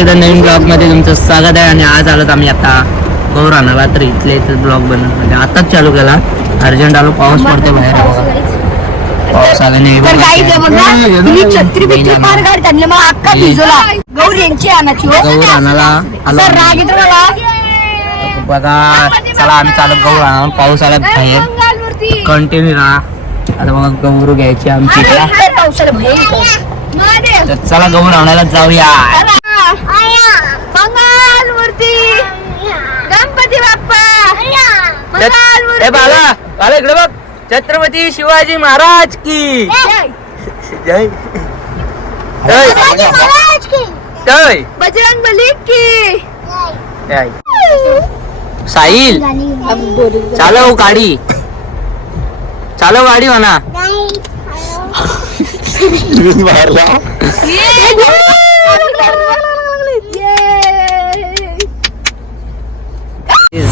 एकदा नवीन ब्लॉग मध्ये तुमचं स्वागत आहे. आणि आज आलो आम्ही आता गौराणाला. तर इथले ब्लॉग बनवून म्हणजे आताच चालू केला. अर्जंट आलो, पाऊस पडतो बाहेर. पाऊस आला नाही गौराणाला आलो बघा. चला आम्ही चालू गौराणा. पाऊस आला बाहेर, कंटिन्यू राहा. आता बघा गौरू घ्यायची आमची. तर चला गौर आणायला जाऊया. गणपती बाप्पा बाला इकडे बघ. छत्रपती शिवाजी महाराज की जय जय. बजरंगबली की जय. साहिल चालव गाडी, चालव गाडी म्हणा.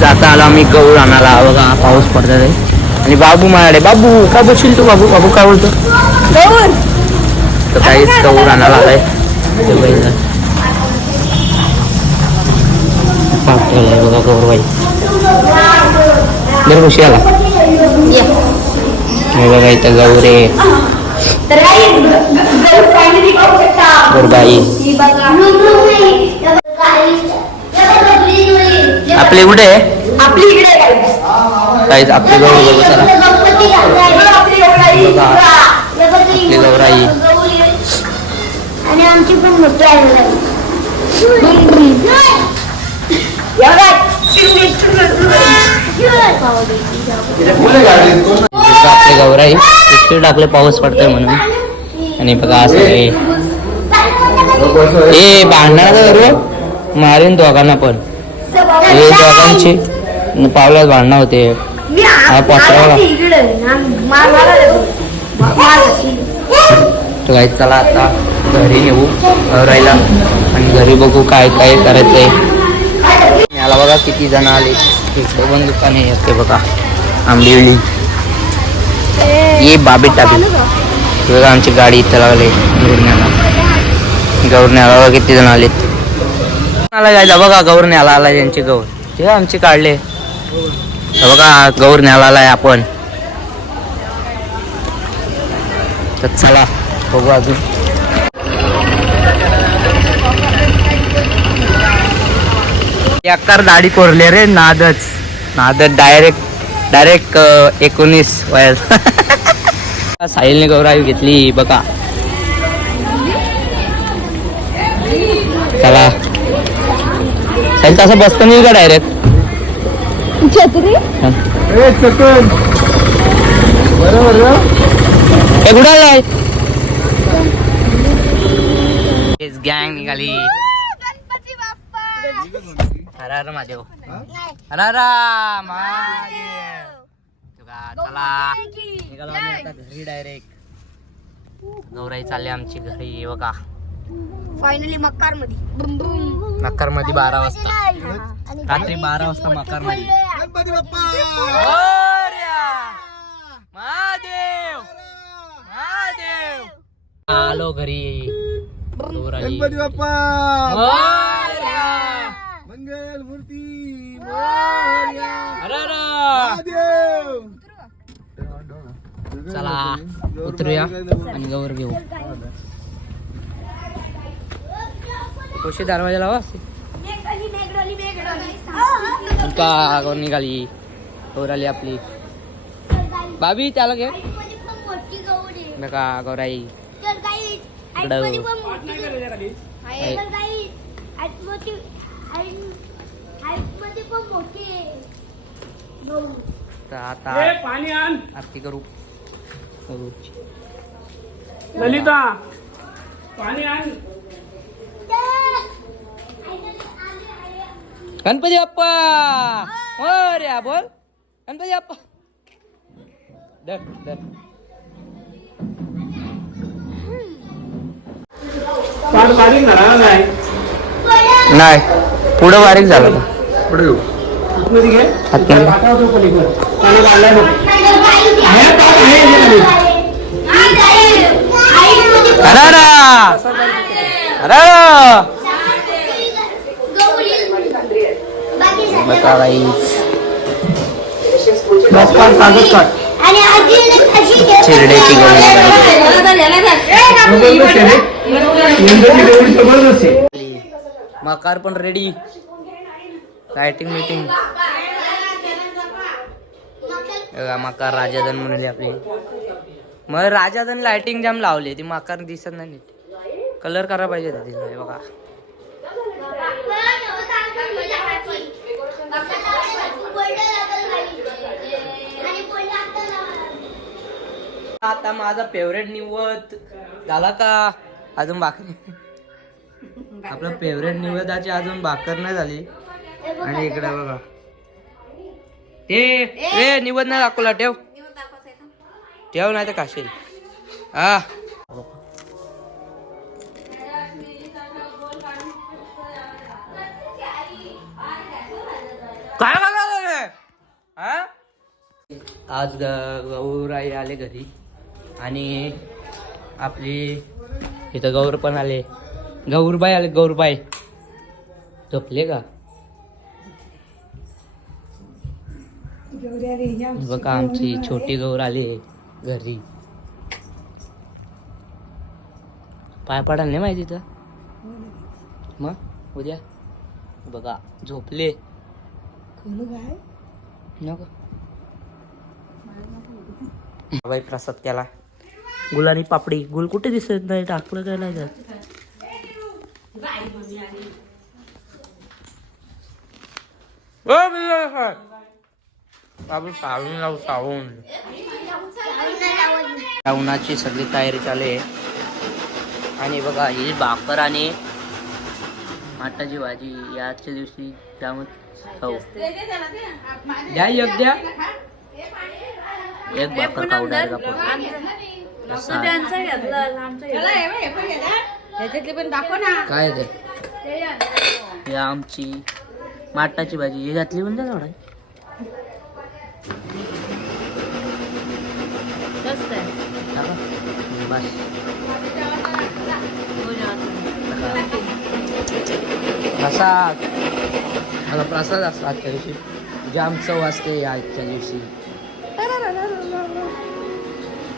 जाता आला आम्ही गौर आणायला. बघा पाऊस पडतात आणि बाबू माझ्याकडे. बाबू काय बोलशील तू? बाबू बाबू काय बोलतो? गौर तर काहीच गौर आणायला आलाय. बघा गौरबाई बरं खुशी आला. बघा इथं गौरे गौरबाई. आपली कुठे आहे? आपली इकडे काहीच आपली गौर बघू. चला आपली गौराई. आणि आमची पण मोठी आहे. आपले गौराई इकडे टाकले पाऊस पडतोय म्हणून. आणि बघा असं हे भांडणार मारेन दोघांना पण. हे दोघांची पावलाच भांडणं होते. हा पसरावला. चला आता घरी नेऊ गौराईला आणि घरी बघू काय काय करायचंय. याला बघा किती जण आले. इकडे पण दुकाने येते बघा. आंबिवली ये बाबी टाबी. बघा आमची गाडी इथं लागली गौरण्याला. बघा किती जण आलेत. आला जायचा बघा गौर न्याला आला. त्यांची गौर ते आमची काढले. बघा गौर न्याला आलाय आपण. तर चला बघू अजून. एकर दाढी कोरले रे. नादच डायरेक्ट 19 वयात. साहिलने गौराई घेतली बघा. चला साहिल तसं बसतो नाही का डायरेक्ट छत्री कुठं गँग निघाली. गणपती बाप्पा. हर हर महादेव. हर हर महादेव. चला निघालो आम्ही आता घरी डायरेक्ट. गौराई चालली आमची घरी बघा. फायनली मक्कार मध्ये मक्कार मध्ये 12 वाजता. रात्री 12 वाजता मक्कार मध्ये. गणपती बाप्पा महादेव महादेव. आलो घरी. गणपती बाप्पा मंगल मूर्ती चला उतरूया आणि गौर घेऊ. कशी दरवाजा लावा. का गौर निघाली. गौर आली आपली. बाबी त्याला घे बघा गौराई. आता आरती करू. ललिता पाणी आण. गणपती बाप्पा मोरया. बोल गणपती बाप्पा. दर दर. पाठ बारीक झाला नाही. नाही पुढं बारीक झालं. पुढे येऊ. आतमध्ये घे. आतमध्ये. पाठवतो पलीकडे. पाणी काढलाय बघ. अरे बघा गाईस कागद काढ. आणि आजी अशी घेऊन चिरड्याची गोळी मकार पण रेडी लाइटिंग मीटिंग मकार राजाधन म्हणले आपली मग राजाधन लाइटिंग जाम लावली ती मकार दिसत नाही नीट कलर करा पाहिजे तिला हे बघा आता माझा फेवरेट निवद झाला का अजून भाकर आपलं फेवरेट निवेदाची अजून भाकर नाही झाली आणि इकडे बघा ते निवद नाही दाखवला ठेव ठेव नाही तर काशील हा काय बघा हा आज गौराई आले घरी आणि आपली इथं गौर पण आले गौरबाई आले गौरबाई झोपले का बघा आमची छोटी गौर आली घरी पाय पडायला नाही माहिती तर मग उद्या बघा झोपले नको बाई प्रसाद केला गुलानी पापडी गुल कुठे दिसत नाही टाकलं काय नाही बाबू साळून लावू साळून उन्हाची सगळी तयारी चालू आहे आणि बघा ही भाकर आणि माठाची भाजी याच्या दिवशी त्यामुळे खाऊ द्या एक द्या एक भाकर खाऊ डायरेक्ट काय ते ही आमची माठाची भाजी ही घातली पण द्या थोडा बस प्रसाद मला प्रसाद असतो आजच्या दिवशी जाम चव असते आजच्या दिवशी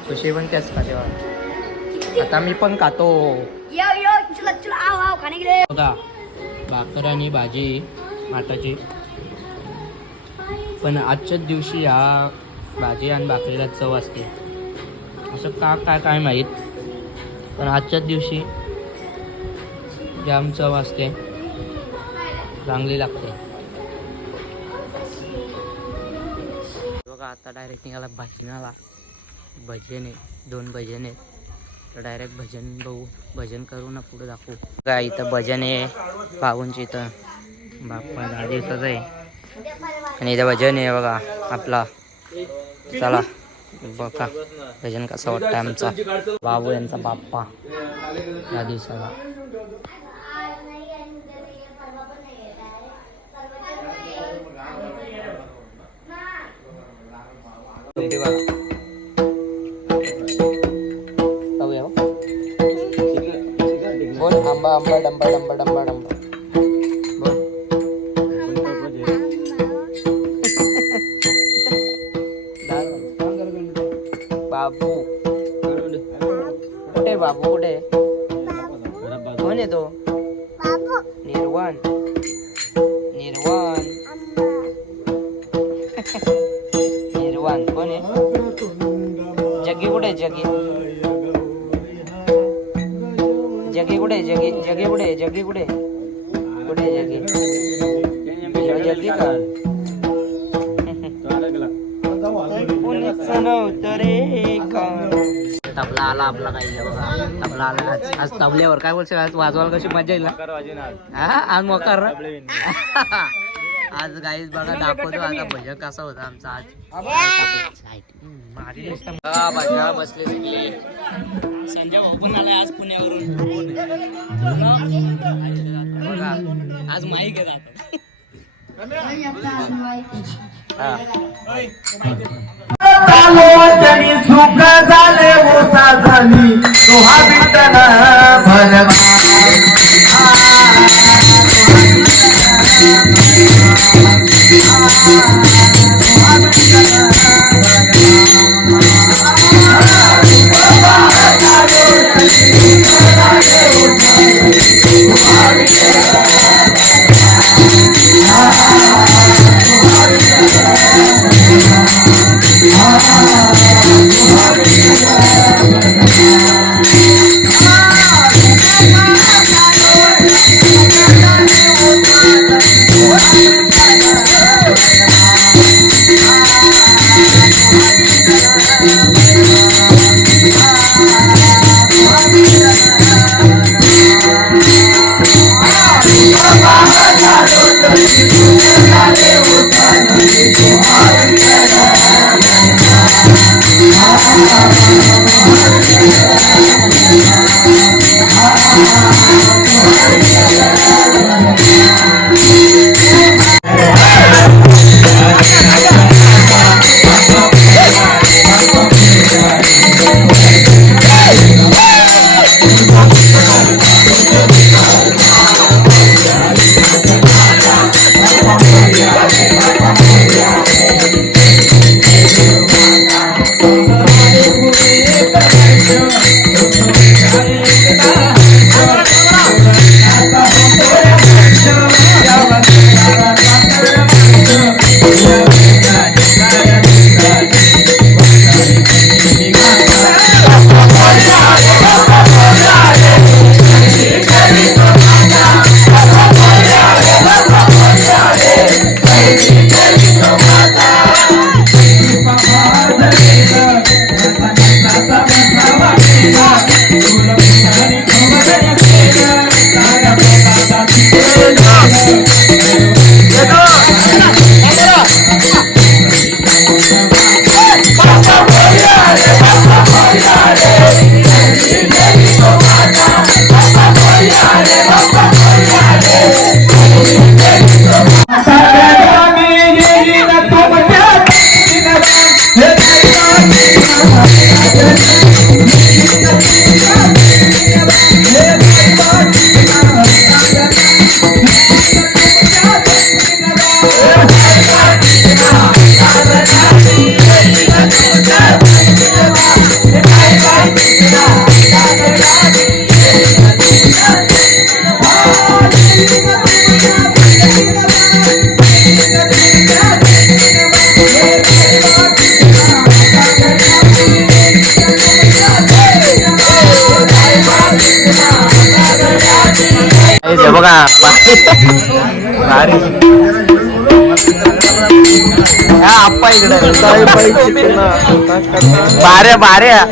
खुशी पण त्याच खाते आता मी पण खातो बघा भाकर आणि भाजी माठाची पण आजच्याच दिवशी ह्या भाजी आणि भाकरीला चव असते असं का काय माहीत पण आजच्याच दिवशी जाम चव असते चांगली लागते बघा आता डायरेक्ट निघाला भजनाला भजन आहे 2 भजन आहेत तर डायरेक्ट भजन बघू भजन करू ना पुढे दाखवू काय इथं भजन आहे भाऊंची इथं बाप्पा 10 दिवसाचं आहे आणि इथं भजन आहे बघा आपला चला बघा भजन कसं वाटतं आमचा बाबू यांचा बाप्पा 10 दिवसाला बोल आंबा आंबा डंबा डंबा डंबा डंबा बाबू कुठे बाबू कुठे कोण आहे तो निर्वाण निर्वाण निर्वाण कोण आहे जगी कुठे जगी जगी कुठे जगी जगी कुठे जगी कुठे कुठे जगी जगी का तबला आला आपला काही बघा तबला आला आज तबल्यावर काय बोलशील आज वाजवायला कशी मजा येईल ना हा आज मोकार आज गाईस बघा दाखवतो आता भजन कसा होता आमचा आज भजनाला बसले सगळे संजय भाऊ पण आलाय आज पुण्यावरून बघा आज माईक आहे सुख झाले ओसा झाली सोहा विठ्ठल भगवान हे बघा भारी हा आप्पा इकडे बाऱ्या बाऱ्या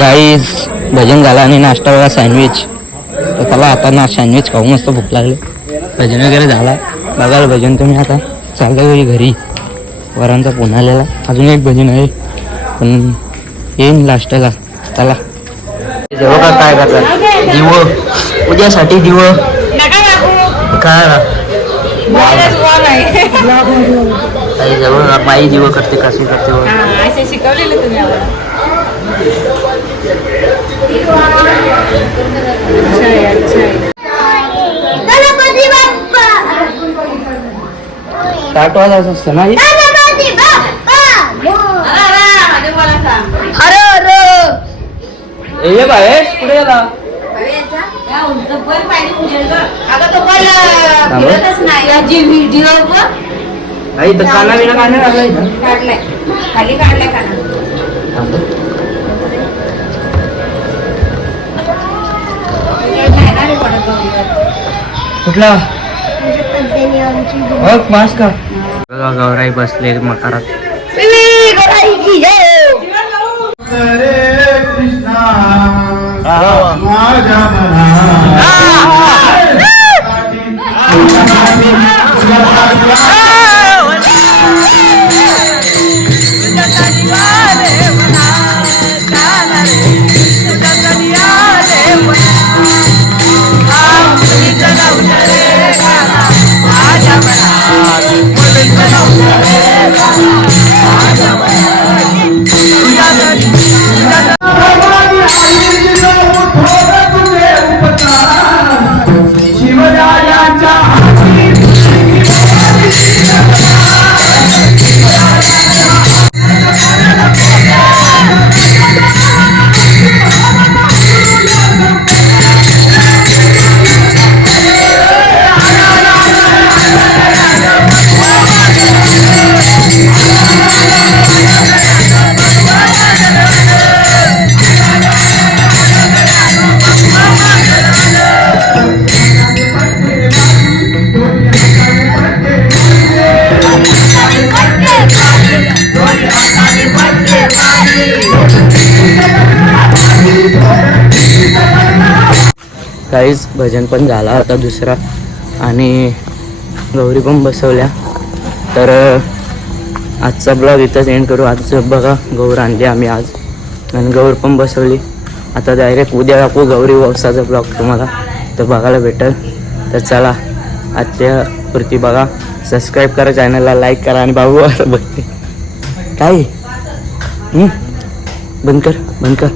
गाईज भजन झाला आणि नाश्ता बघा सँडविच. तर चला आता ना सँडविच खाऊ, मस्त भूक लागली. भजन वगैरे झाला बघाल भजन तुम्ही. आता चाललंय घरी, वरांचा फोन आलेला. अजून एक भजन आहे पण येईन लास्टला. चला बघा काय करतात. दिव उद्यासाठी दिव काय माई दिव करते कशी करते शिकवलेलं तुम्ही गणपती बाप्पा 8 वाजायचं असतं ना. गणपती बाप्पा अरे अरे ये बाहेर पुढे गेला. व्हिडिओ नाही तर काना विना काढणे लागलाय काढलाय, खाली काढलाय काना. कुठला अशा पद्धतीने आमची बघा गौराई बसले मकारात. हरे कृष्णा माझ्या मना शिवरायांच्या काहीच भजन पण झाला आता दुसरा आणि गौरी पण बसवल्या. तर आजचा ब्लॉग इथंच एंड करू. आजचं बघा गौर आणली आम्ही आज आणि गौर पण बसवली. आता डायरेक्ट उद्या दाखवू गौरी वंशाचा ब्लॉग तुम्हाला तर बघायला भेटेल. तर चला आजच्या पुरती बघा, सबस्क्राईब करा चॅनलला, लाईक करा आणि बाबू बघते काय बंद कर.